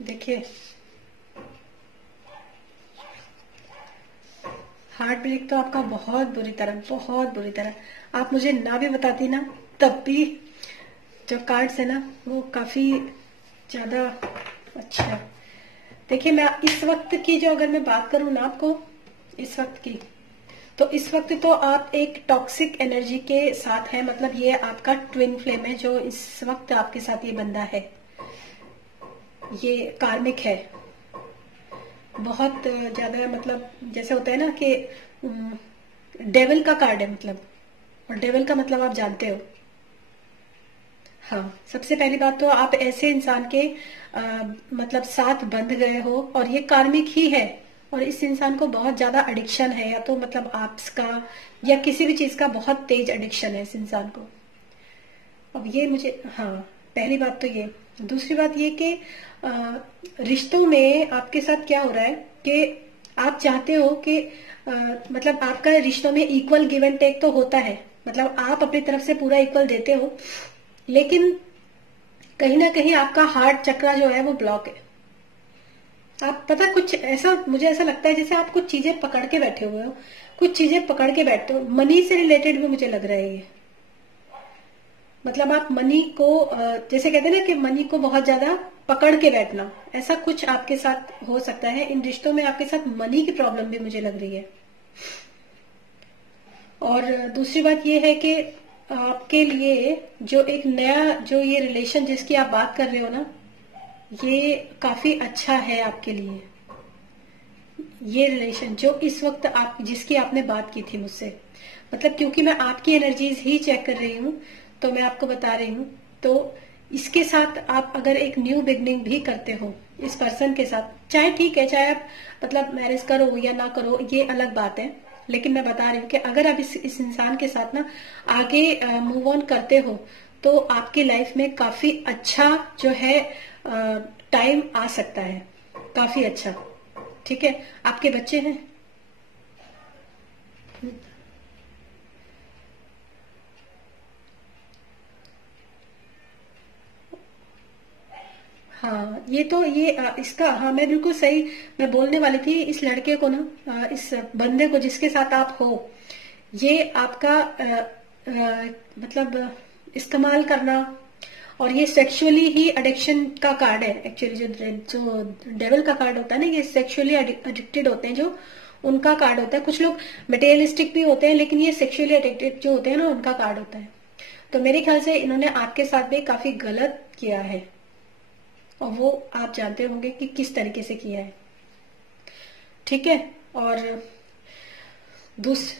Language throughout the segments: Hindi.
देखिए, हार्ट ब्रेक तो आपका बहुत बुरी तरह आप मुझे ना भी बताती ना, तब भी जो कार्ड्स है ना वो काफी ज्यादा अच्छा है। देखिए, मैं इस वक्त की जो अगर मैं बात करूं ना आपको, इस वक्त की, तो इस वक्त तो आप एक टॉक्सिक एनर्जी के साथ है। मतलब ये आपका ट्विन फ्लेम है जो इस वक्त आपके साथ ये बंदा है, ये कार्मिक है, बहुत ज्यादा। मतलब जैसे होता है ना कि डेविल का कार्ड है, मतलब, और डेविल का मतलब आप जानते हो। हाँ, सबसे पहली बात तो आप ऐसे इंसान के मतलब साथ बंध गए हो और ये कार्मिक ही है, और इस इंसान को बहुत ज्यादा एडिक्शन है, या तो मतलब आपस का या किसी भी चीज का बहुत तेज एडिक्शन है इस इंसान को। अब ये मुझे, हाँ, पहली बात तो ये। दूसरी बात ये कि अ, रिश्तों में आपके साथ क्या हो रहा है कि आप चाहते हो कि मतलब आपका रिश्तों में इक्वल गिव एंड टेक तो होता है, मतलब आप अपनी तरफ से पूरा इक्वल देते हो, लेकिन कहीं ना कहीं आपका हार्ट चक्रा जो है वो ब्लॉक है। आप पता कुछ ऐसा, मुझे ऐसा लगता है जैसे आप कुछ चीजें पकड़ के बैठे हुए हो, कुछ चीजें पकड़ के बैठते हो, मनी से रिलेटेड भी मुझे लग रहा है ये। मतलब आप मनी को जैसे कहते हैं ना कि मनी को बहुत ज्यादा पकड़ के बैठना, ऐसा कुछ आपके साथ हो सकता है। इन रिश्तों में आपके साथ मनी की प्रॉब्लम भी मुझे लग रही है। और दूसरी बात ये है कि आपके लिए जो एक नया जो ये रिलेशन जिसकी आप बात कर रहे हो ना, ये काफी अच्छा है आपके लिए। ये रिलेशन जो इस वक्त आप जिसकी आपने बात की थी मुझसे, मतलब क्योंकि मैं आपकी एनर्जीज ही चेक कर रही हूँ, तो मैं आपको बता रही हूँ। तो इसके साथ आप अगर एक न्यू बिगनिंग भी करते हो इस पर्सन के साथ, चाहे ठीक है, चाहे आप मतलब मैरिज करो या ना करो, ये अलग बात है, लेकिन मैं बता रही हूँ कि अगर आप इस इंसान के साथ ना आगे मूव ऑन करते हो, तो आपकी लाइफ में काफी अच्छा जो है टाइम आ सकता है, काफी अच्छा। ठीक है, आपके बच्चे हैं? हाँ, ये तो ये इसका, हाँ, मैं बिल्कुल सही, मैं बोलने वाली थी इस लड़के को ना, इस बंदे को जिसके साथ आप हो, ये आपका मतलब इस्तेमाल करना, और ये सेक्सुअली ही एडिक्शन का कार्ड है एक्चुअली। जो डेविल का कार्ड होता है ना, ये सेक्सुअली एडिक्टेड होते हैं, जो उनका कार्ड होता है। कुछ लोग मटेरियलिस्टिक भी होते हैं, लेकिन ये सेक्सुअली एडिक्टेड जो होते हैं ना, उनका कार्ड होता है। तो मेरे ख्याल से इन्होंने आपके साथ भी काफी गलत किया है, और वो आप जानते होंगे कि किस तरीके से किया है। ठीक है। और दूस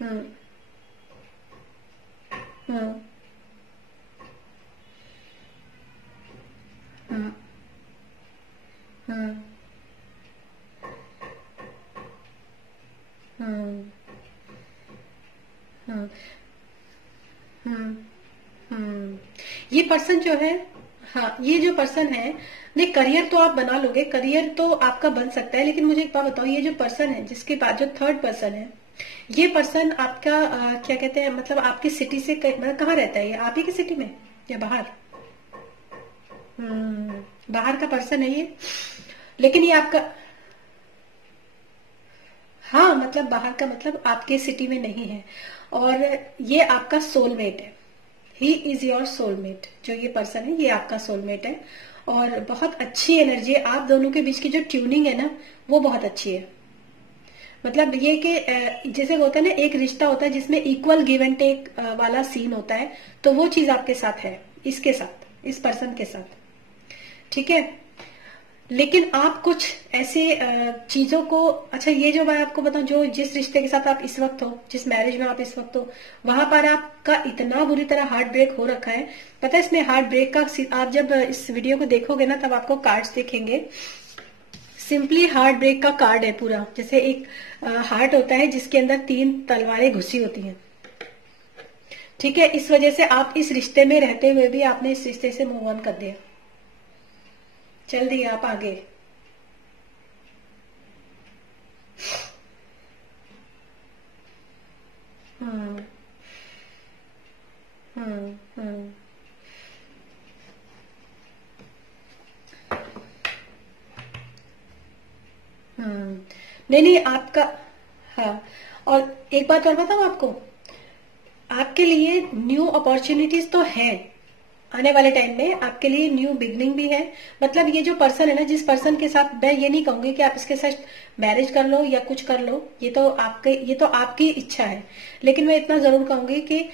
हम्म हम्म हम्म हम्म हम्म हम्म हम्म हम्म। ये पर्सन जो है, हाँ, ये जो पर्सन है, नहीं, करियर तो आप बना लोगे, करियर तो आपका बन सकता है, लेकिन मुझे एक बात बताओ, ये जो पर्सन है जिसके पास जो थर्ड पर्सन है, ये पर्सन आपका क्या कहते हैं, मतलब आपकी सिटी से मतलब कहाँ रहता है, ये आप ही की सिटी में या बाहर? बाहर का पर्सन है ये, लेकिन ये आपका, हाँ, मतलब बाहर का मतलब आपके सिटी में नहीं है, और ये आपका सोलमेट है। ही इज योर सोलमेट, जो ये पर्सन है ये आपका सोलमेट है, और बहुत अच्छी एनर्जी है आप दोनों के बीच की, जो ट्यूनिंग है ना वो बहुत अच्छी है। मतलब ये कि जैसे होता है ना, एक रिश्ता होता है जिसमें इक्वल गिव एंड टेक वाला सीन होता है, तो वो चीज आपके साथ है, इसके साथ, इस पर्सन के साथ। ठीक है। लेकिन आप कुछ ऐसे चीजों को, अच्छा, ये जो मैं आपको बताऊं, जो जिस रिश्ते के साथ आप इस वक्त हो, जिस मैरिज में आप इस वक्त हो, वहां पर आपका इतना बुरी तरह हार्ट ब्रेक हो रखा है। पता है इसमें हार्ट ब्रेक का आप जब इस वीडियो को देखोगे ना, तब आपको कार्ड्स दिखेंगे। सिंपली हार्ट ब्रेक का कार्ड है पूरा, जैसे एक हार्ट होता है जिसके अंदर 3 तलवारें घुसी होती हैं। ठीक है, इस वजह से आप इस रिश्ते में रहते हुए भी आपने इस रिश्ते से मूव ऑन कर दिया, चल दिया आप आगे। हम्म हम्म हम्म नहीं नहीं आपका, हाँ, और एक बात और बताऊं आपको, आपके लिए न्यू अपॉर्चुनिटीज तो है, आने वाले टाइम में आपके लिए न्यू बिगनिंग भी है। मतलब ये जो पर्सन है ना, जिस पर्सन के साथ, मैं ये नहीं कहूंगी कि आप इसके साथ मैरिज कर लो या कुछ कर लो, ये तो आपकी इच्छा है, लेकिन मैं इतना जरूर कहूंगी कि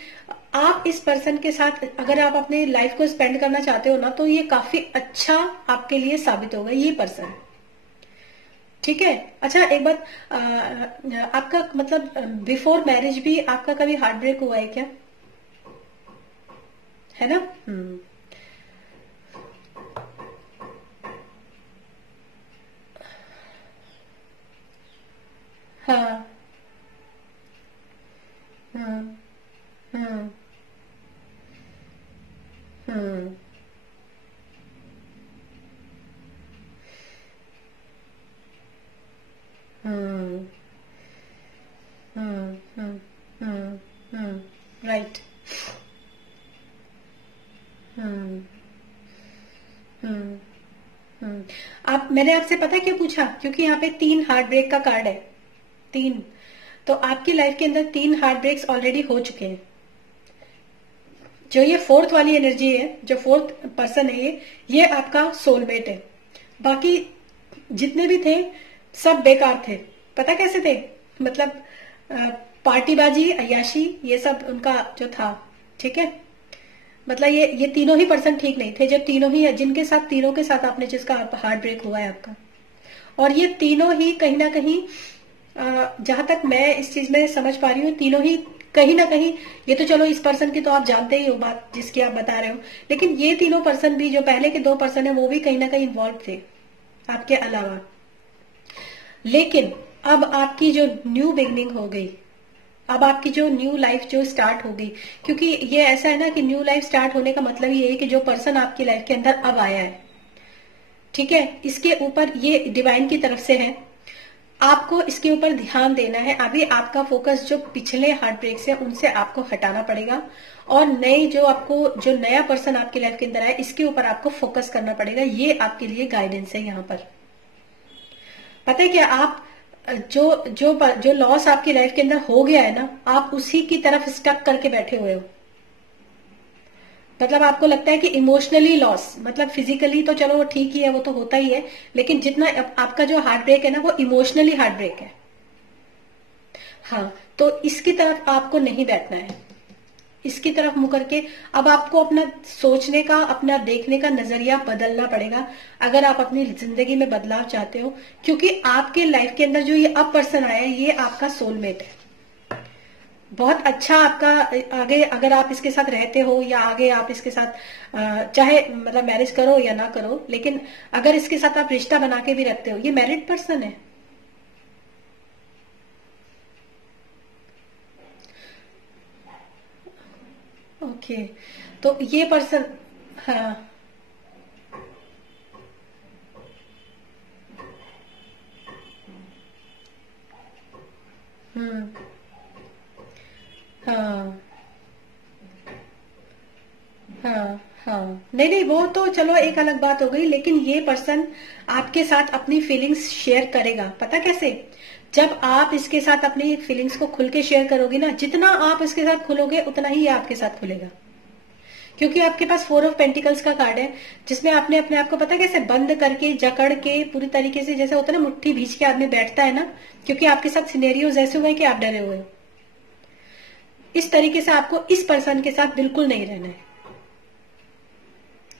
आप इस पर्सन के साथ अगर आप अपनी लाइफ को स्पेंड करना चाहते हो ना, तो ये काफी अच्छा आपके लिए साबित होगा ये पर्सन। ठीक है। अच्छा एक बात, आपका मतलब बिफोर मैरिज भी आपका कभी हार्ट ब्रेक हुआ है क्या? है ना? हाँ। हम्म। हम्म। हम्म। हम्म। हम्म। हम्म। हम्म। हम्म। राइट। हम्म। हम्म। हम्म। आप, मैंने आपसे पता क्यों पूछा? क्योंकि यहाँ पे 3 हार्ट ब्रेक का कार्ड है, 3। तो आपकी लाइफ के अंदर 3 हार्ट ब्रेक्स ऑलरेडी हो चुके हैं। जो ये 4th वाली एनर्जी है, जो 4th पर्सन है, ये आपका सोलमेट है। बाकी जितने भी थे सब बेकार थे। पता कैसे थे? मतलब अ, पार्टीबाजी, अय्याशी, ये सब उनका जो था। ठीक है। मतलब ये तीनों ही पर्सन ठीक नहीं थे, जो तीनों ही, जिनके साथ, तीनों के साथ आपने, जिसका हार्ट ब्रेक हुआ है आपका। और ये तीनों ही कहीं ना कहीं, जहां तक मैं इस चीज में समझ पा रही हूँ, तीनों ही कहीं ना कहीं, ये तो चलो इस पर्सन की तो आप जानते ही हो बात जिसकी आप बता रहे हो, लेकिन ये तीनों पर्सन भी, जो पहले के 2 पर्सन है, वो भी कहीं ना कहीं इन्वॉल्व थे आपके अलावा। लेकिन अब आपकी जो न्यू बिगनिंग हो गई, अब आपकी जो न्यू लाइफ जो स्टार्ट हो गई, क्योंकि ये ऐसा है ना कि न्यू लाइफ स्टार्ट होने का मतलब ये है कि जो पर्सन आपकी लाइफ के अंदर अब आया है, ठीक है, इसके ऊपर, ये डिवाइन की तरफ से है, आपको इसके ऊपर ध्यान देना है। अभी आपका फोकस जो पिछले हार्ट ब्रेक से, उनसे आपको हटाना पड़ेगा, और नई जो आपको, जो नया पर्सन आपकी लाइफ के अंदर आया, इसके ऊपर आपको फोकस करना पड़ेगा। ये आपके लिए गाइडेंस है यहाँ पर। पता है क्या, आप जो लॉस आपकी लाइफ के अंदर हो गया है ना, आप उसी की तरफ स्टक करके बैठे हुए हो। मतलब आपको लगता है कि इमोशनली लॉस, मतलब फिजिकली तो चलो वो ठीक ही है, वो तो होता ही है, लेकिन जितना आपका जो हार्ट ब्रेक है ना, वो इमोशनली हार्ट ब्रेक है। हाँ, तो इसकी तरफ आपको नहीं बैठना है, इसकी तरफ मुंह करके अब आपको अपना सोचने का, अपना देखने का नजरिया बदलना पड़ेगा, अगर आप अपनी जिंदगी में बदलाव चाहते हो। क्योंकि आपके लाइफ के अंदर जो ये अब पर्सन आया है, ये आपका सोलमेट है। बहुत अच्छा आपका, आगे अगर आप इसके साथ रहते हो, या आगे आप इसके साथ चाहे मतलब मैरिज करो या ना करो, लेकिन अगर इसके साथ आप रिश्ता बना के भी रखते हो, ये मैरिड पर्सन है। ओके। तो ये पर्सन, हाँ। हम्म। हाँ। हाँ। हाँ। नहीं नहीं, वो तो चलो एक अलग बात हो गई, लेकिन ये पर्सन आपके साथ अपनी फीलिंग्स शेयर करेगा। पता कैसे? जब आप इसके साथ अपनी फीलिंग्स को खुल के शेयर करोगे ना, जितना आप इसके साथ खुलोगे, उतना ही ये आपके साथ खुलेगा। क्योंकि आपके पास 4 ऑफ पेंटिकल्स का कार्ड है, जिसमें आपने अपने आप को, पता कैसे, बंद करके, जकड़ के, पूरी तरीके से, जैसे होता है ना मुट्ठी भींच के आदमी बैठता है ना, क्योंकि आपके साथ सिनेरियोज ऐसे हुए कि आप डरे हुए हो। इस तरीके से आपको इस पर्सन के साथ बिल्कुल नहीं रहना है।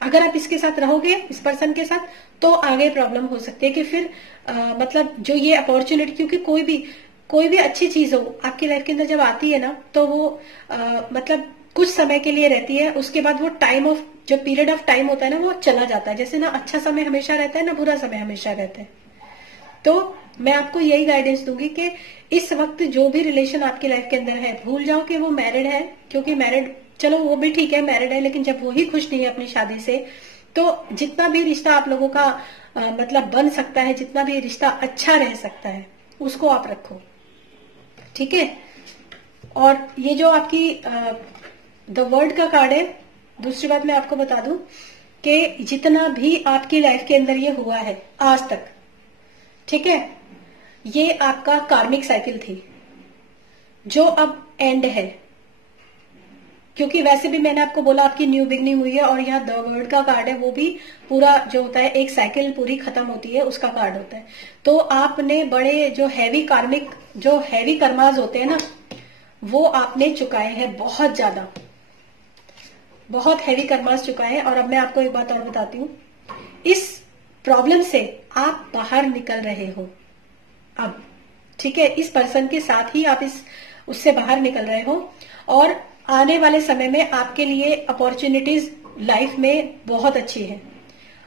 अगर आप इसके साथ रहोगे, इस पर्सन के साथ, तो आगे प्रॉब्लम हो सकती है कि फिर मतलब जो ये अपॉर्चुनिटी, क्योंकि कोई भी अच्छी चीज हो आपकी लाइफ के अंदर जब आती है ना, तो वो मतलब कुछ समय के लिए रहती है, उसके बाद वो टाइम ऑफ, जो पीरियड ऑफ टाइम होता है ना, वो चला जाता है। जैसे ना अच्छा समय हमेशा रहता है ना, बुरा समय हमेशा रहता है। तो मैं आपको यही गाइडेंस दूंगी कि इस वक्त जो भी रिलेशन आपकी लाइफ के अंदर है, भूल जाओ कि वो मैरिड है। क्योंकि मैरिड, चलो वो भी ठीक है, मैरिड है, लेकिन जब वो ही खुश नहीं है अपनी शादी से, तो जितना भी रिश्ता आप लोगों का मतलब बन सकता है, जितना भी रिश्ता अच्छा रह सकता है, उसको आप रखो। ठीक है। और ये जो आपकी द वर्ल्ड का कार्ड है, दूसरी बात मैं आपको बता दूं कि जितना भी आपकी लाइफ के अंदर ये हुआ है आज तक, ठीक है, ये आपका कार्मिक साइकिल थी जो अब एंड है, क्योंकि वैसे भी मैंने आपको बोला आपकी न्यू बिगनिंग हुई है, और यहाँ द वर्ल्ड का कार्ड है, वो भी पूरा जो होता है एक साइकिल पूरी खत्म होती है उसका कार्ड होता है। तो आपने बड़े जो हैवी कार्मिक, जो हैवी कर्माज होते हैं ना, वो आपने चुकाए हैं, बहुत ज्यादा, बहुत हैवी कर्माज चुकाए हैं। और अब मैं आपको एक बात और बताती हूँ, इस प्रॉब्लम से आप बाहर निकल रहे हो अब, ठीक है। इस पर्सन के साथ ही आप उससे बाहर निकल रहे हो, और आने वाले समय में आपके लिए अपॉर्चुनिटीज लाइफ में बहुत अच्छी है।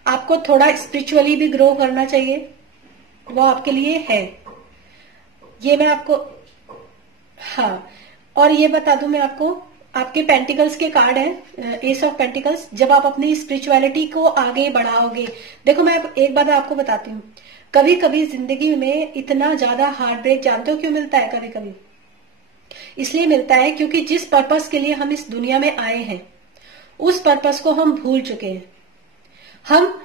आपको थोड़ा स्पिरिचुअली भी ग्रो करना चाहिए, वो आपके लिए है, ये मैं आपको, हाँ। और ये बता दूं मैं आपको, आपके पेंटिकल्स के कार्ड हैं, एस ऑफ पेंटिकल्स। जब आप अपनी स्पिरिचुअलिटी को आगे बढ़ाओगे, देखो मैं एक बात आपको बताती हूँ, कभी कभी जिंदगी में इतना ज्यादा हार्ट ब्रेक जानते हो क्यों मिलता है? कभी कभी इसलिए मिलता है क्योंकि जिस पर्पस के लिए हम इस दुनिया में आए हैं, उस पर्पस को हम भूल चुके हैं। हम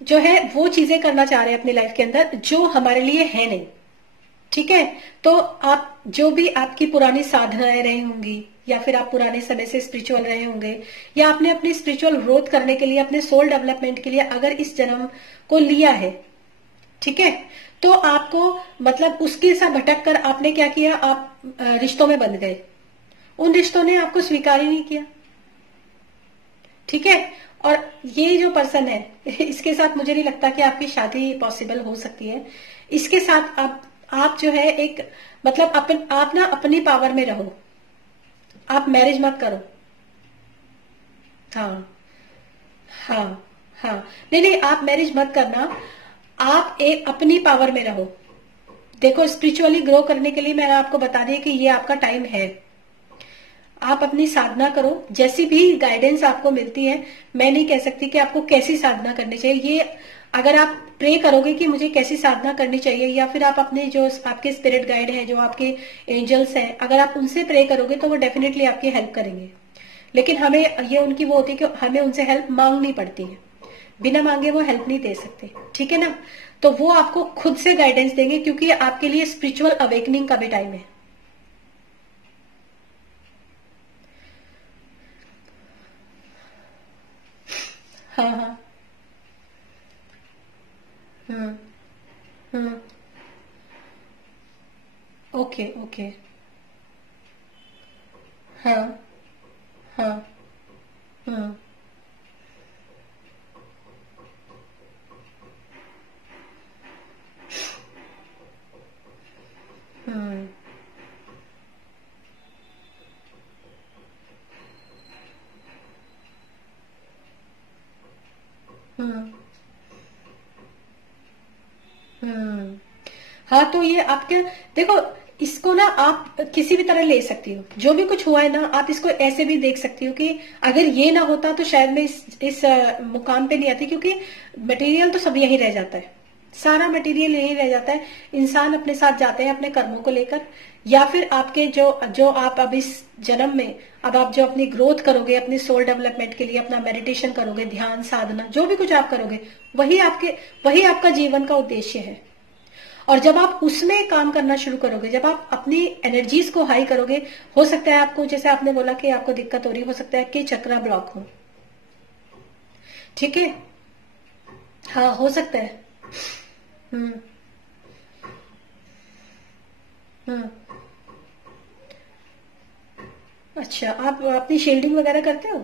जो है वो चीजें करना चाह रहे हैं अपनी लाइफ के अंदर जो हमारे लिए है नहीं, ठीक है। तो आप जो भी आपकी पुरानी साधनाएं रही होंगी, या फिर आप पुराने समय से स्पिरिचुअल रहे होंगे, या आपने अपनी स्पिरिचुअल ग्रोथ करने के लिए, अपने सोल डेवलपमेंट के लिए अगर इस जन्म को लिया है, ठीक है, तो आपको मतलब उसके साथ भटक कर आपने क्या किया, आप रिश्तों में बंध गए, उन रिश्तों ने आपको स्वीकार ही नहीं किया, ठीक है। और ये जो पर्सन है, इसके साथ मुझे नहीं लगता कि आपकी शादी पॉसिबल हो सकती है। इसके साथ आप जो है एक मतलब आप ना अपनी पावर में रहो, आप मैरिज मत करो। हाँ हाँ हाँ, नहीं नहीं, आप मैरिज मत करना, आप एक अपनी पावर में रहो। देखो स्पिरिचुअली ग्रो करने के लिए मैंने आपको बता दिया कि ये आपका टाइम है, आप अपनी साधना करो, जैसी भी गाइडेंस आपको मिलती है। मैं नहीं कह सकती कि आपको कैसी साधना करनी चाहिए, ये अगर आप प्रे करोगे कि मुझे कैसी साधना करनी चाहिए, या फिर आप अपने जो आपके स्पिरिट गाइड हैं, जो आपके एंजल्स हैं, अगर आप उनसे प्रे करोगे तो वो डेफिनेटली आपकी हेल्प करेंगे। लेकिन हमें ये उनकी वो होती है कि हमें उनसे हेल्प मांगनी पड़ती है, बिना मांगे वो हेल्प नहीं दे सकते, ठीक है ना। तो वो आपको खुद से गाइडेंस देंगे, क्योंकि आपके लिए स्पिरिचुअल अवेकनिंग का भी टाइम है। हाँ हाँ। हम्म हम्म। Okay okay. हाँ हाँ। हम्म हम्म हम्म हम्म। हाँ, तो ये आपके, देखो इसको ना आप किसी भी तरह ले सकती हो, जो भी कुछ हुआ है ना, आप इसको ऐसे भी देख सकती हो कि अगर ये ना होता तो शायद मैं इस मुकाम पे नहीं आती, क्योंकि मटेरियल तो सब यही रह जाता है, सारा मटेरियल यही रह जाता है। इंसान अपने साथ जाते हैं अपने कर्मों को लेकर, या फिर आपके जो जो आप अब इस जन्म में, अब आप जो अपनी ग्रोथ करोगे, अपनी सोल डेवलपमेंट के लिए अपना मेडिटेशन करोगे, ध्यान साधना जो भी कुछ आप करोगे, वही आपका जीवन का उद्देश्य है। और जब आप उसमें काम करना शुरू करोगे, जब आप अपनी एनर्जीज को हाई करोगे, हो सकता है आपको, जैसे आपने बोला कि आपको दिक्कत हो रही, हो सकता है कि चक्रा ब्लॉक हो, ठीक है। हाँ, हो सकता है। हम्म हम्म। अच्छा, आप अपनी शील्डिंग वगैरह करते हो,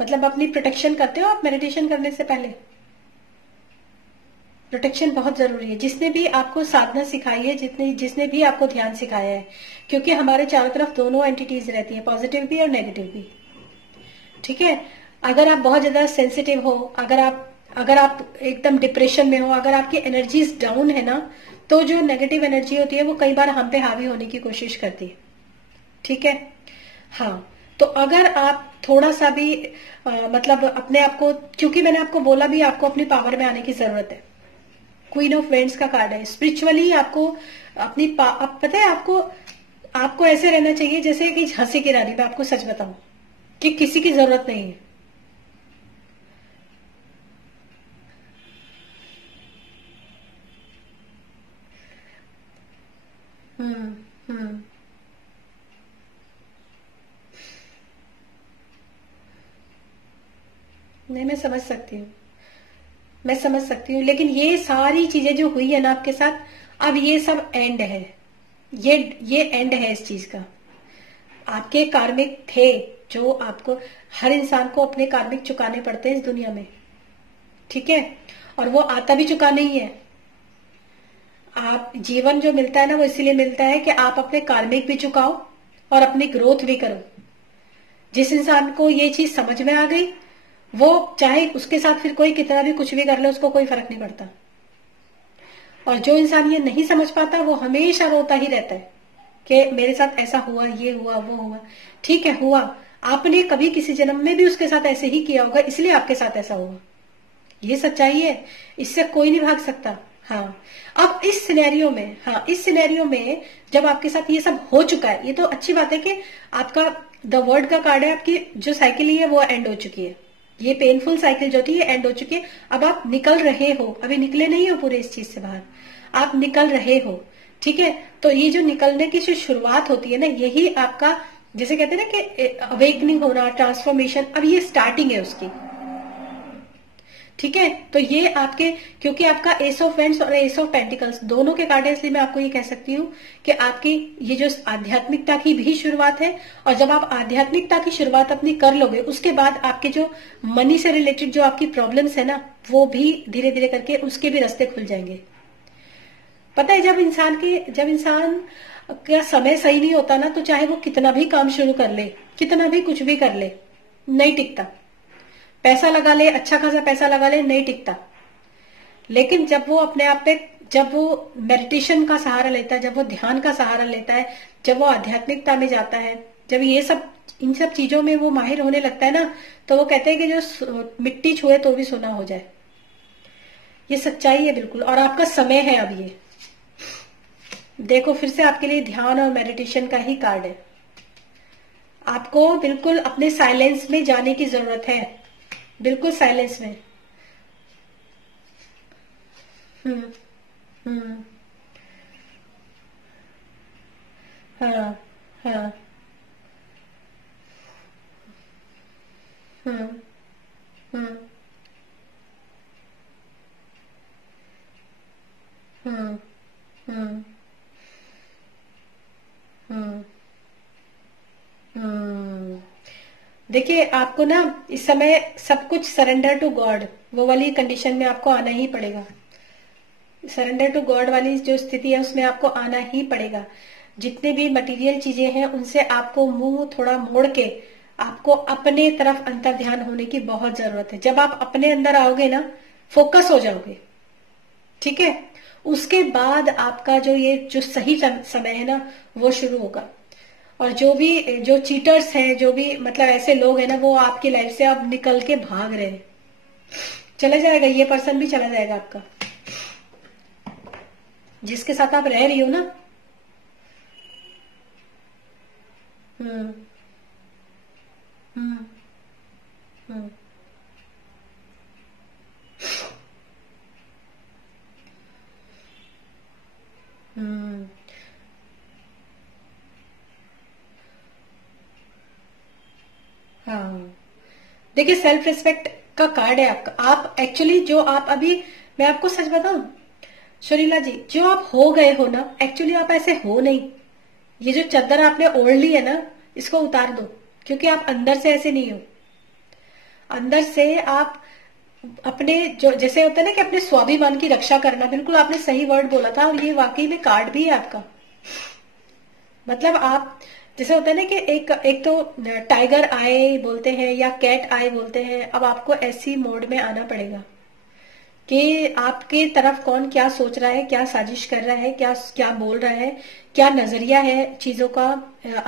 मतलब अपनी प्रोटेक्शन करते हो आप मेडिटेशन करने से पहले? प्रोटेक्शन बहुत जरूरी है, जिसने भी आपको साधना सिखाई है, जितने जिसने भी आपको ध्यान सिखाया है, क्योंकि हमारे चारों तरफ दोनों एंटिटीज रहती है, पॉजिटिव भी और नेगेटिव भी, ठीक है। अगर आप बहुत ज्यादा सेंसिटिव हो, अगर आप एकदम डिप्रेशन में हो, अगर आपकी एनर्जीज डाउन है ना, तो जो नेगेटिव एनर्जी होती है वो कई बार हम पे हावी होने की कोशिश करती है, ठीक है। हाँ, तो अगर आप थोड़ा सा भी मतलब अपने आप को, क्योंकि मैंने आपको बोला भी आपको अपनी पावर में आने की जरूरत है, क्वीन ऑफ वेंट्स का कार्ड है, स्पिरिचुअली आपको अब पता है आपको, आपको ऐसे रहना चाहिए जैसे कि झांसी की रानी। मैं आपको सच बताऊं कि किसी की जरूरत नहीं है। नहीं, मैं समझ सकती हूँ, मैं समझ सकती हूँ, लेकिन ये सारी चीजें जो हुई है ना आपके साथ, अब ये सब एंड है। ये एंड है इस चीज का। आपके कार्मिक थे, जो आपको, हर इंसान को अपने कार्मिक चुकाने पड़ते हैं इस दुनिया में, ठीक है, और वो आता भी चुकाने ही है। आप, जीवन जो मिलता है ना वो इसीलिए मिलता है कि आप अपने कार्मिक भी चुकाओ और अपनी ग्रोथ भी करो। जिस इंसान को ये चीज समझ में आ गई, वो चाहे उसके साथ फिर कोई कितना भी कुछ भी कर ले, उसको कोई फर्क नहीं पड़ता। और जो इंसान ये नहीं समझ पाता, वो हमेशा रोता ही रहता है कि मेरे साथ ऐसा हुआ, ये हुआ, वो हुआ। ठीक है, हुआ, आपने कभी किसी जन्म में भी उसके साथ ऐसे ही किया होगा, इसलिए आपके साथ ऐसा हुआ। ये सच्चाई है, इससे कोई नहीं भाग सकता। हाँ, अब इस सिनेरियो में, हाँ इस सिनेरियो में जब आपके साथ ये सब हो चुका है, ये तो अच्छी बात है कि आपका द वर्ल्ड का कार्ड है, आपकी जो साइकिल ही है वो एंड हो चुकी है। ये पेनफुल साइकिल जो थी ये एंड हो चुकी है। अब आप निकल रहे हो, अभी निकले नहीं हो पूरे इस चीज से बाहर, आप निकल रहे हो, ठीक है। तो ये जो निकलने की जो शुरुआत होती है ना, यही आपका, जैसे कहते हैं ना कि अवेकनिंग होना, ट्रांसफॉर्मेशन, अब ये स्टार्टिंग है उसकी, ठीक है। तो ये आपके, क्योंकि आपका एस ऑफ वेंड्स और एस ऑफ पेंटिकल्स दोनों के कार्ड है, इसलिए मैं आपको ये कह सकती हूँ कि आपकी ये जो आध्यात्मिकता की भी शुरुआत है, और जब आप आध्यात्मिकता की शुरुआत अपनी कर लोगे, उसके बाद आपके जो मनी से रिलेटेड जो आपकी प्रॉब्लम्स है ना, वो भी धीरे धीरे करके उसके भी रास्ते खुल जाएंगे। पता है, जब इंसान का समय सही नहीं होता ना, तो चाहे वो कितना भी काम शुरू कर ले, कितना भी कुछ भी कर ले, नहीं टिकता। पैसा लगा ले, अच्छा खासा पैसा लगा ले, नहीं टिकता। लेकिन जब वो अपने आप पे, जब वो मेडिटेशन का सहारा लेता है, जब वो ध्यान का सहारा लेता है, जब वो आध्यात्मिकता में जाता है, जब ये सब, इन सब चीजों में वो माहिर होने लगता है ना, तो वो कहते हैं कि जो मिट्टी छुए तो भी सोना हो जाए। ये सच्चाई है बिल्कुल, और आपका समय है अब ये। देखो, फिर से आपके लिए ध्यान और मेडिटेशन का ही कार्ड है। आपको बिल्कुल अपने साइलेंस में जाने की जरूरत है, बिल्कुल साइलेंस में। हम्म। हम्म। हाँ। हाँ। हम्म। हम्म। हम्म। हम्म। हम्म। हम्म। देखिए, आपको ना इस समय सब कुछ सरेंडर टू गॉड, वो वाली कंडीशन में आपको आना ही पड़ेगा। सरेंडर टू गॉड वाली जो स्थिति है उसमें आपको आना ही पड़ेगा। जितने भी मटेरियल चीजें हैं उनसे आपको मुंह थोड़ा मोड़ के आपको अपने तरफ अंतर ध्यान होने की बहुत जरूरत है। जब आप अपने अंदर आओगे ना, फोकस हो जाओगे, ठीक है, उसके बाद आपका जो ये जो सही समय है ना, वो शुरू होगा। और जो भी, जो चीटर्स हैं, जो भी मतलब ऐसे लोग हैं ना, वो आपकी लाइफ से अब निकल के भाग रहे हैं। चला जाएगा, ये पर्सन भी चला जाएगा आपका, जिसके साथ आप रह रही हो ना। हम्म। हम्म। हम्म। हम्म। हाँ, देखिए, सेल्फ रिस्पेक्ट का कार्ड है आपका। आप एक्चुअली जो आप अभी, मैं आपको सच बताऊं शरीला जी, जो आप हो गए हो ना, एक्चुअली आप ऐसे हो नहीं। ये जो चादर आपने ओढ़ ली है ना, इसको उतार दो, क्योंकि आप अंदर से ऐसे नहीं हो। अंदर से आप अपने, जो जैसे होता है ना कि अपने स्वाभिमान की रक्षा करना, बिल्कुल आपने सही वर्ड बोला था, और ये वाकई में कार्ड भी है आपका। मतलब आप, जैसे होता है ना कि एक एक तो टाइगर आई बोलते हैं या कैट आई बोलते हैं, अब आपको ऐसी मोड में आना पड़ेगा कि आपके तरफ कौन क्या सोच रहा है, क्या साजिश कर रहा है, क्या क्या बोल रहा है, क्या नजरिया है चीजों का,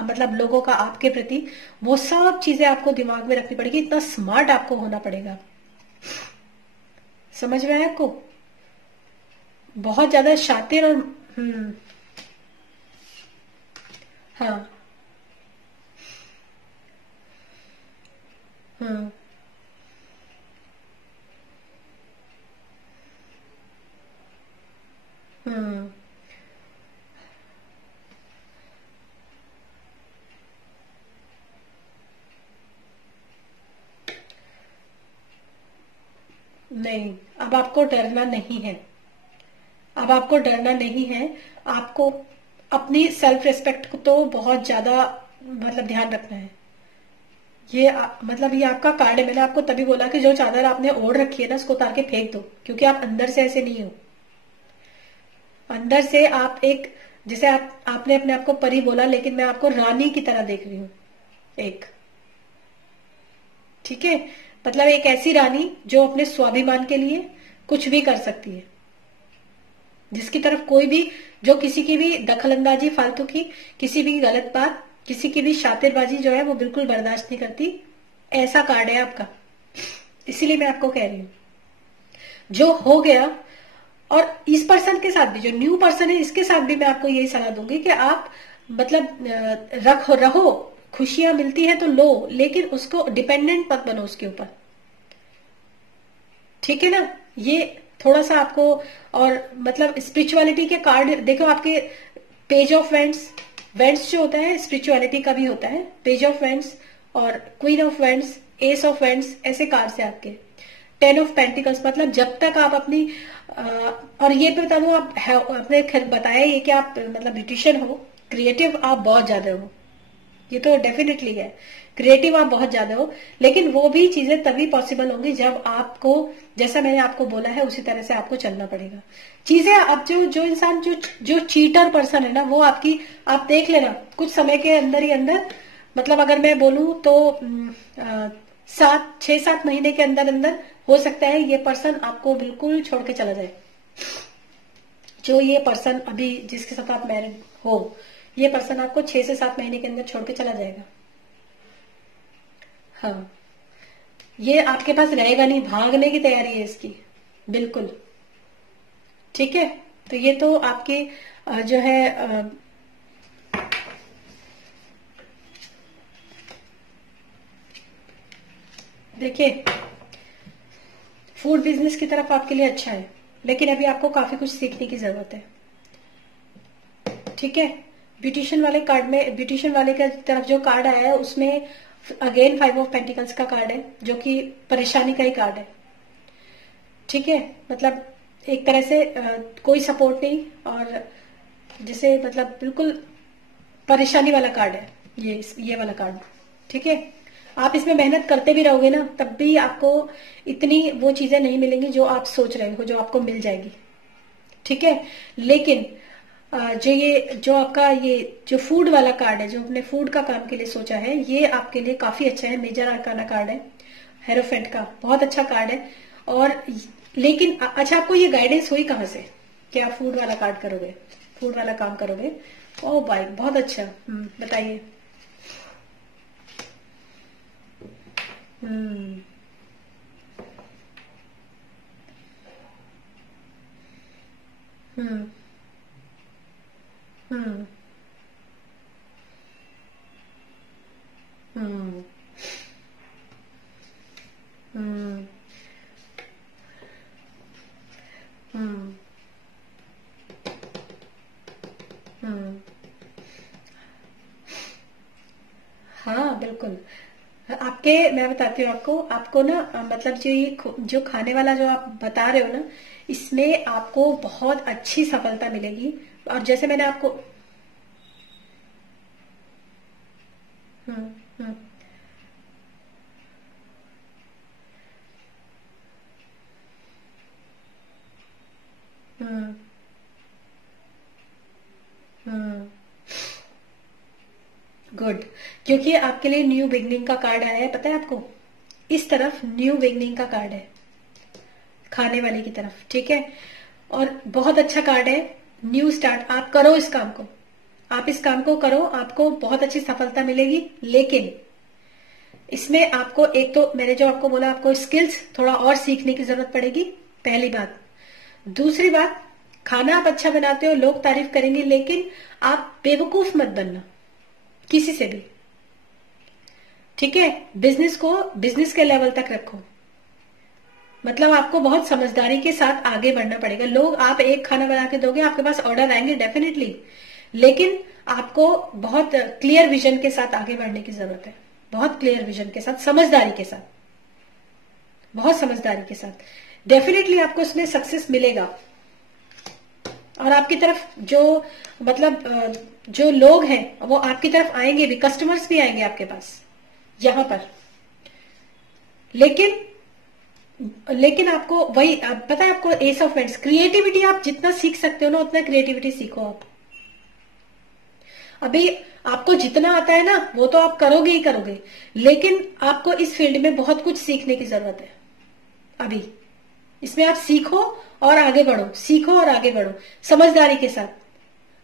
मतलब लोगों का आपके प्रति, वो सब चीजें आपको दिमाग में रखनी पड़ेगी। इतना स्मार्ट आपको होना पड़ेगा। समझ में आया आपको? बहुत ज्यादा शातिर और हाँ। हम्म। हम्म। नहीं, अब आपको डरना नहीं है, अब आपको डरना नहीं है। आपको अपनी सेल्फ रिस्पेक्ट को तो बहुत ज्यादा मतलब ध्यान रखना है। मतलब ये आपका कार्ड है। मैंने आपको तभी बोला कि जो चादर आपने ओढ़ रखी है ना, उसको उतार के फेंक दो, क्योंकि आप अंदर से ऐसे नहीं हो। अंदर से आप एक, जैसे आपने अपने आप को परी बोला, लेकिन मैं आपको रानी की तरह देख रही हूँ एक। ठीक है, मतलब एक ऐसी रानी जो अपने स्वाभिमान के लिए कुछ भी कर सकती है, जिसकी तरफ कोई भी, जो किसी की भी दखलंदाजी फालतू की, किसी भी गलत बात, किसी की भी शातिरबाजी जो है वो बिल्कुल बर्दाश्त नहीं करती। ऐसा कार्ड है आपका, इसीलिए मैं आपको कह रही हूं जो हो गया। और इस पर्सन के साथ भी, जो न्यू पर्सन है, इसके साथ भी मैं आपको यही सलाह दूंगी कि आप मतलब रहो, खुशियां मिलती है तो लो, लेकिन उसको डिपेंडेंट मत बनो उसके ऊपर। ठीक है ना, ये थोड़ा सा आपको। और मतलब स्पिरिचुअलिटी के कार्ड देखो आपके, पेज ऑफ वेंट्स, वेंट्स जो होता है स्पिरिचुअलिटी का भी होता है, पेज ऑफ वेंट्स और queen of vents, S of vents, ऐसे कार्ड है आपके। 10 ऑफ पेंटिकल्स, मतलब जब तक आप अपनी और ये भी बता दूं, आप अपने बताया ये कि आप मतलब ब्यूटिशियन हो, क्रिएटिव आप बहुत ज्यादा हो, ये तो डेफिनेटली है, क्रिएटिव आप बहुत ज्यादा हो। लेकिन वो भी चीजें तभी पॉसिबल होंगी जब आपको, जैसा मैंने आपको बोला है उसी तरह से आपको चलना पड़ेगा। चीजें अब जो इंसान जो चीटर पर्सन है ना, वो आपकी, आप देख लेना कुछ समय के अंदर ही अंदर, मतलब अगर मैं बोलूं तो 6-7 महीने के अंदर अंदर हो सकता है ये पर्सन आपको बिल्कुल छोड़ के चला जाए। जो ये पर्सन अभी जिसके साथ आप मैरिड हो, ये पर्सन आपको 6 से 7 महीने के अंदर छोड़ के चला जाएगा। हाँ, ये आपके पास रहेगा नहीं, भागने की तैयारी है इसकी, बिल्कुल। ठीक है, तो ये तो आपके जो है देखिए, फूड बिजनेस की तरफ आपके लिए अच्छा है, लेकिन अभी आपको काफी कुछ सीखने की जरूरत है। ठीक है, ब्यूटिशियन वाले कार्ड में, ब्यूटिशियन वाले की तरफ जो कार्ड आया है उसमें अगेन 5 ऑफ पेंटिकल्स का कार्ड है, जो कि परेशानी का ही कार्ड है। ठीक है, मतलब एक तरह से कोई सपोर्ट नहीं, और जिसे मतलब बिल्कुल परेशानी वाला कार्ड है ये वाला कार्ड। ठीक है, आप इसमें मेहनत करते भी रहोगे ना, तब भी आपको इतनी वो चीजें नहीं मिलेंगी जो आप सोच रहे हो, जो आपको मिल जाएगी। ठीक है, लेकिन जो आपका ये जो फूड वाला कार्ड है, जो अपने फूड का काम के लिए सोचा है, ये आपके लिए काफी अच्छा है। मेजर आर्काना कार्ड है, हेरोफेंट का, बहुत अच्छा कार्ड है। और लेकिन अच्छा, आपको ये गाइडेंस हुई कहाँ से कि आप फूड वाला कार्ड करोगे, फूड वाला काम करोगे? ओ भाई, बहुत अच्छा। बताइए। हम्म हम्म हम्म हम्म हम्म हम्म हम्म हाँ बिल्कुल। आपके, मैं बताती हूँ आपको, आपको ना मतलब जो ये जो खाने वाला जो आप बता रहे हो ना, इसमें आपको बहुत अच्छी सफलता मिलेगी। और जैसे मैंने आपको हम्म हम्म हम्म हम्म गुड, क्योंकि आपके लिए न्यू बिगनिंग का कार्ड आया है, पता है आपको? इस तरफ न्यू बिगनिंग का कार्ड है, खाने वाले की तरफ। ठीक है, और बहुत अच्छा कार्ड है, न्यू स्टार्ट। आप करो इस काम को, आप इस काम को करो, आपको बहुत अच्छी सफलता मिलेगी। लेकिन इसमें आपको, एक तो मैंने जो आपको बोला, आपको स्किल्स थोड़ा और सीखने की जरूरत पड़ेगी, पहली बात। दूसरी बात, खाना आप अच्छा बनाते हो, लोग तारीफ करेंगे, लेकिन आप बेवकूफ मत बनना किसी से भी। ठीक है, बिजनेस को बिजनेस के लेवल तक रखो, मतलब आपको बहुत समझदारी के साथ आगे बढ़ना पड़ेगा। लोग, आप एक खाना बना के दोगे, आपके पास ऑर्डर आएंगे डेफिनेटली, लेकिन आपको बहुत क्लियर विजन के साथ आगे बढ़ने की जरूरत है, बहुत क्लियर विजन के साथ, समझदारी के साथ, बहुत समझदारी के साथ। डेफिनेटली आपको इसमें सक्सेस मिलेगा। और आपकी तरफ जो मतलब जो लोग हैं वो आपकी तरफ आएंगे भी, कस्टमर्स भी आएंगे आपके पास यहां पर। लेकिन आपको वही पता है, आपको एस ऑफ वेंड्स, क्रिएटिविटी आप जितना सीख सकते हो ना उतना क्रिएटिविटी सीखो आप। अभी आपको जितना आता है ना वो तो आप करोगे ही करोगे, लेकिन आपको इस फील्ड में बहुत कुछ सीखने की जरूरत है। अभी इसमें आप सीखो और आगे बढ़ो, सीखो और आगे बढ़ो समझदारी के साथ।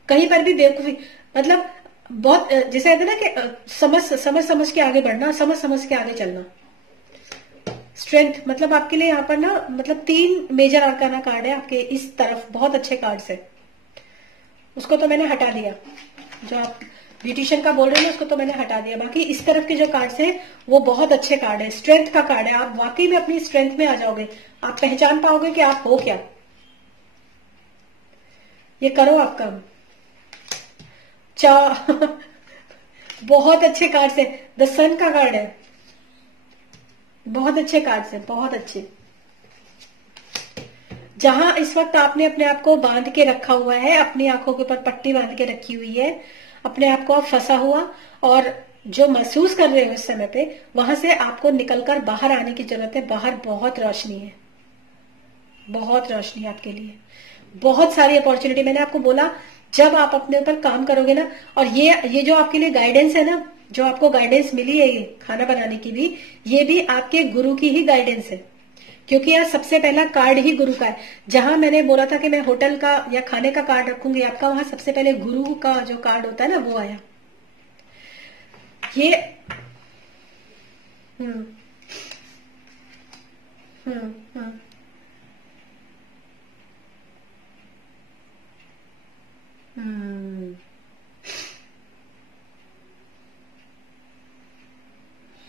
कहीं पर भी बेवकूफी, मतलब बहुत जैसे कहते हैं ना कि समझ के आगे बढ़ना, समझ के आगे चलना। स्ट्रेंथ मतलब आपके लिए यहाँ पर ना मतलब 3 मेजर आर्काना कार्ड है आपके इस तरफ, बहुत अच्छे कार्ड्स है। उसको तो मैंने हटा दिया, जो आप ब्यूटिशियन का बोल रहे हैं उसको तो मैंने हटा दिया। बाकी इस तरफ के जो कार्ड्स हैं वो बहुत अच्छे कार्ड है, स्ट्रेंथ का कार्ड है। आप वाकई में अपनी स्ट्रेंथ में आ जाओगे, आप पहचान पाओगे कि आप हो क्या। ये करो आप काम। बहुत अच्छे कार्ड्स है, द सन का कार्ड है, बहुत अच्छे कार्ड्स हैं, बहुत अच्छे। जहां इस वक्त आपने अपने आप को बांध के रखा हुआ है, अपनी आंखों के ऊपर पट्टी बांध के रखी हुई है, अपने आप को आप फंसा हुआ और जो महसूस कर रहे हो इस समय पे, वहां से आपको निकलकर बाहर आने की जरूरत है। बाहर बहुत रोशनी है, बहुत रोशनी आपके लिए, बहुत सारी अपॉर्चुनिटी। मैंने आपको बोला जब आप अपने ऊपर काम करोगे ना, और ये जो आपके लिए गाइडेंस है ना, जो आपको गाइडेंस मिली है ये खाना बनाने की भी, ये भी आपके गुरु की ही गाइडेंस है। क्योंकि यार सबसे पहला कार्ड ही गुरु का है। जहां मैंने बोला था कि मैं होटल का या खाने का कार्ड रखूंगी आपका, वहां सबसे पहले गुरु का जो कार्ड होता है ना वो आया। ये हम्म हम्म हम्म हम्म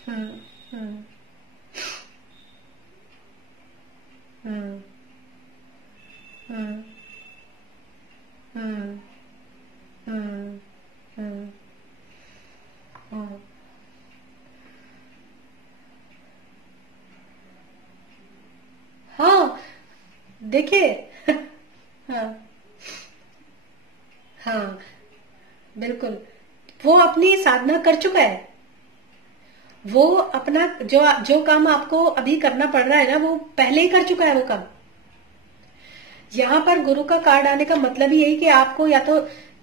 हम्म हम्म हम्म हम्म हम्म हम्म हम्म हम्म। हाँ देखिए। हाँ हाँ बिल्कुल, वो अपनी साधना कर चुका है। वो अपना जो जो काम आपको अभी करना पड़ रहा है ना, वो पहले ही कर चुका है वो काम। यहाँ पर गुरु का कार्ड आने का मतलब ही यही कि आपको या तो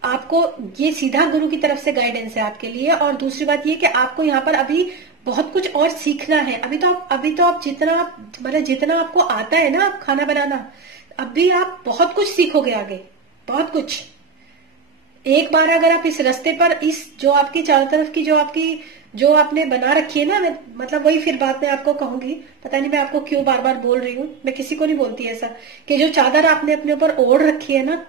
आपको ये सीधा गुरु की तरफ से गाइडेंस है आपके लिए, और दूसरी बात ये कि आपको यहाँ पर अभी बहुत कुछ और सीखना है। अभी तो आप जितना मतलब जितना आपको आता है ना खाना बनाना, अभी आप बहुत कुछ सीखोगे आगे, बहुत कुछ। एक बार अगर आप इस रास्ते पर, इस जो आपकी चारों तरफ की जो आपने बना रखी है ना, मैं मतलब वही फिर बात में आपको कहूंगी, पता नहीं मैं आपको क्यों बार बार बोल रही हूँ, मैं किसी को नहीं बोलती ऐसा, कि जो चादर आपने अपने ऊपर ओढ़ रखी है ना,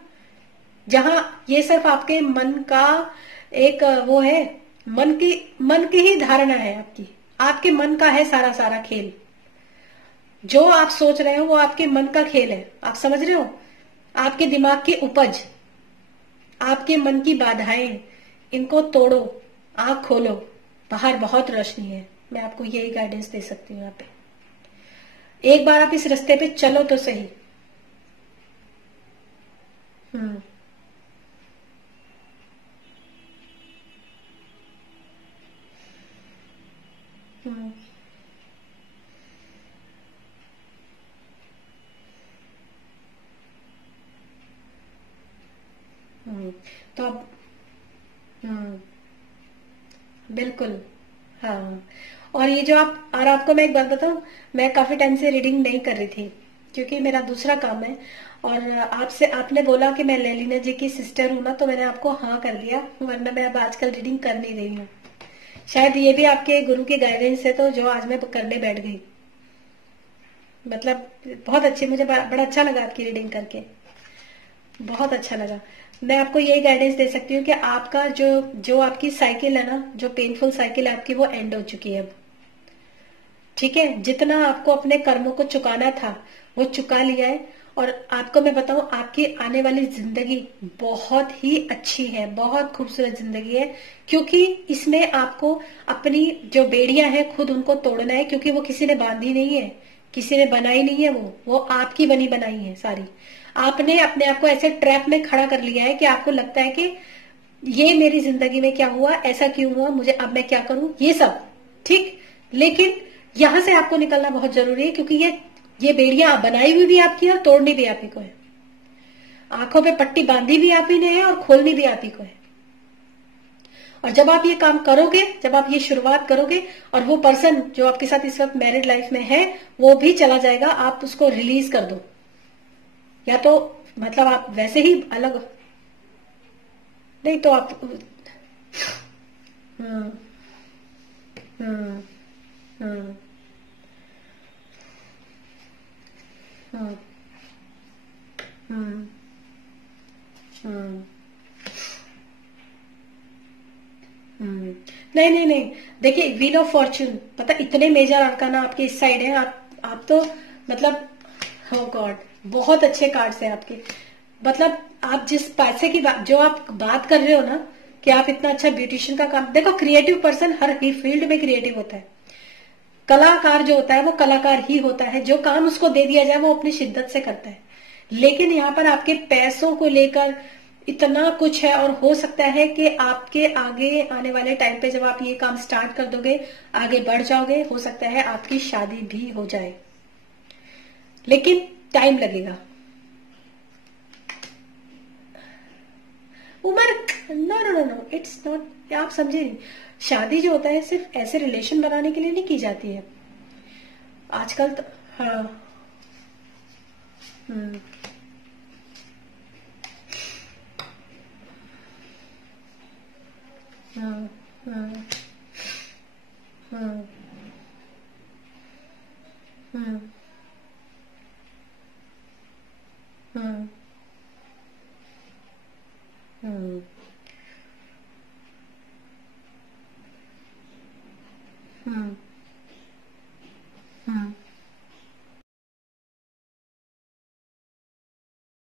जहां ये सिर्फ आपके मन का एक वो है, मन की ही धारणा है आपकी, आपके मन का है सारा सारा खेल। जो आप सोच रहे हो वो आपके मन का खेल है, आप समझ रहे हो, आपके दिमाग की उपज, आपके मन की बाधाएं, इनको तोड़ो, आंख खोलो, बाहर बहुत रोशनी है। मैं आपको यही गाइडेंस दे सकती हूँ यहाँ पे। एक बार आप इस रास्ते पे चलो तो सही। हम्म हम्म तो अब हम्म बिल्कुल। हाँ, और ये जो आप, और आपको मैं एक बात बताऊं, मैं काफी टाइम से रीडिंग नहीं कर रही थी क्योंकि मेरा दूसरा काम है। और आपसे आपने बोला कि मैं लेलिना जी की सिस्टर हूं ना, तो मैंने आपको हाँ कर दिया, वरना मैं अब आजकल रीडिंग कर नहीं रही हूँ। शायद ये भी आपके गुरु की गाइडेंस है, तो जो आज मैं करने बैठ गई। मतलब बहुत अच्छी, मुझे बड़ा अच्छा लगा आपकी रीडिंग करके, बहुत अच्छा लगा। मैं आपको यही गाइडेंस दे सकती हूँ कि आपका जो जो आपकी साइकिल है ना, जो पेनफुल साइकिल है आपकी, वो एंड हो चुकी है अब। ठीक है, जितना आपको अपने कर्मों को चुकाना था वो चुका लिया है। और आपको मैं बताऊं, आपकी आने वाली जिंदगी बहुत ही अच्छी है, बहुत खूबसूरत जिंदगी है। क्योंकि इसमें आपको अपनी जो बेड़ियां हैं खुद उनको तोड़ना है, क्योंकि वो किसी ने बांधी नहीं है। किसी ने बनाई नहीं है, वो आपकी बनी बनाई है सारी। आपने अपने आप को ऐसे ट्रैप में खड़ा कर लिया है कि आपको लगता है कि ये मेरी जिंदगी में क्या हुआ, ऐसा क्यों हुआ, मुझे अब मैं क्या करूं, ये सब ठीक। लेकिन यहां से आपको निकलना बहुत जरूरी है, क्योंकि ये बेड़ियां बनाई हुई भी आपकी है और तोड़नी भी आप ही को है। आंखों पे पट्टी बांधी भी आप ही ने है और खोलनी भी आप ही को है। और जब आप ये काम करोगे, जब आप ये शुरुआत करोगे, और वो पर्सन जो आपके साथ इस वक्त मैरिड लाइफ में है वो भी चला जाएगा, आप उसको रिलीज कर दो, या तो मतलब आप वैसे ही अलग, नहीं तो आप हम्म हम्म हम्म हम्म हम्म हम्म हम्म। नहीं नहीं नहीं, देखिए व्हील ऑफ फॉर्च्यून, पता इतने मेजर अरकाना आपके इस साइड है, आप तो मतलब हो गॉड, बहुत अच्छे कार्ड्स हैं आपके। मतलब आप जिस पैसे की बात, जो आप बात कर रहे हो ना कि आप इतना अच्छा ब्यूटिशियन का काम, देखो क्रिएटिव पर्सन हर ही फील्ड में क्रिएटिव होता है। कलाकार जो होता है वो कलाकार ही होता है, जो काम उसको दे दिया जाए वो अपनी शिद्दत से करता है। लेकिन यहाँ पर आपके पैसों को लेकर इतना कुछ है, और हो सकता है कि आपके आगे आने वाले टाइम पे जब आप ये काम स्टार्ट कर दोगे, आगे बढ़ जाओगे, हो सकता है आपकी शादी भी हो जाए, लेकिन टाइम लगेगा। उम्र, no no no no, it's not, आप समझे नहीं। शादी जो होता है सिर्फ ऐसे रिलेशन बनाने के लिए नहीं की जाती है आजकल तो। हाँ। हम्म हम्म हम्म हम्म हम्म